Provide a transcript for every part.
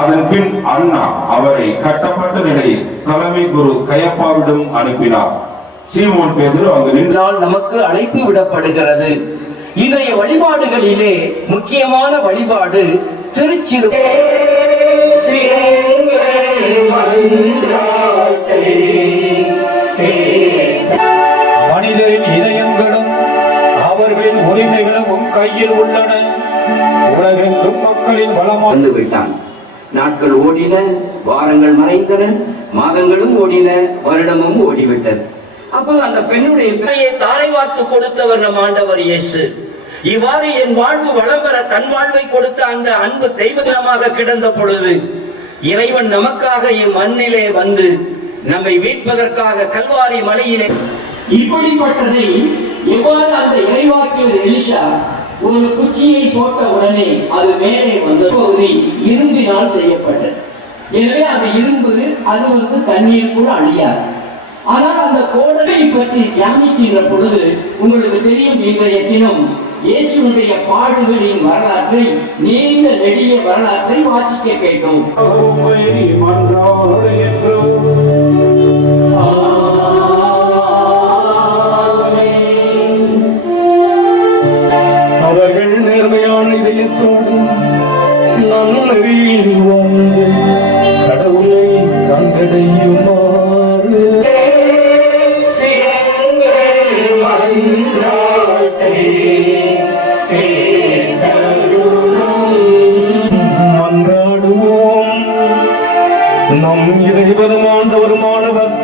அதன் பின் அண்ணா அவரை கட்டப்பட்ட நிலையில் தலைமை குரு கயப்பாவிடம் அனுப்பினார். சீமோன் பேதுரு அங்கு நின்று இதனால் நமக்கு அழைப்பு விடப்படுகிறது. இன்றைய வழிபாடுகளிலே முக்கியமான வழிபாடு திருச்சிலு மனிதரின் இதயங்களும் அவர்களின் உரிமைகளும் கையில் உள்ளன. உலகெங்கும் மக்களின் வளமான வந்து விட்டான். நாட்கள் ஓடின வாரங்கள் மறைந்தன மாதங்களும் ஓடின வருடமும் ஓடிவிட்டது. அப்போ அந்த பெண்ணுடைய பிள்ளையை தாரை வார்த்து கொடுத்தவர் நம் ஆண்டவர் இயேசு. இவ்வாறு என் வாழ்வு வளம் பெற தன் வாழ்வை கொடுத்த அந்த அன்பு தெய்வமாக கிடந்த பொழுது இறைவன் நமக்காக இம்மண்ணிலே வந்து நம்மை மீட்பதற்காக கல்வாரி மலையிலே. இப்படிப்பட்டதை எவ்வாறு அந்த இறைவாக்கில் எலிஷா ஒரு குச்சியை போட்ட உடனே அது மேலே வந்த பகுதி இரும்பினால் செய்யப்பட்டது. எனவே அந்த இரும்பு அது வந்து தண்ணீர் கூட அழியாது. ஆனால் அந்த கோடலை பற்றி தியானிக்கின்ற பொழுது உங்களுக்கு தெரியும் இன்றைய தினம் இயேசுடைய பாடுகளின் வரலாற்றை நீண்ட நெடிய வரலாற்றை வாசிக்க கேட்டோம். நம் இறைவரும் ஆண்டவருமானவர்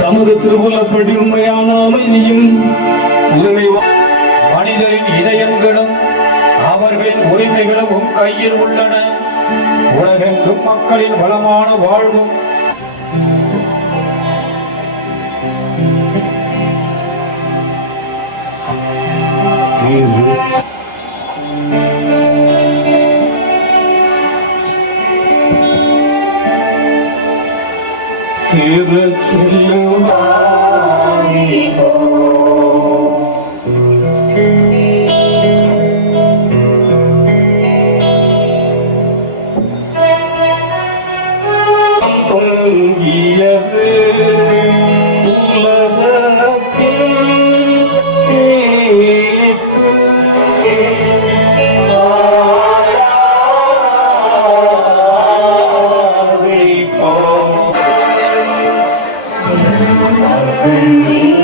தமது திருவுள்ளப்படி உண்மையான அமைதியும் உரிமை மனிதரின் இதயங்களும் அவர்களின் உரிமைகளும் உன் கையில் உள்ளன. உலகெங்கும் மக்களின் வளமான வாழ்வும் തിരിച്ചെല്ലുവാൻ I'll for me.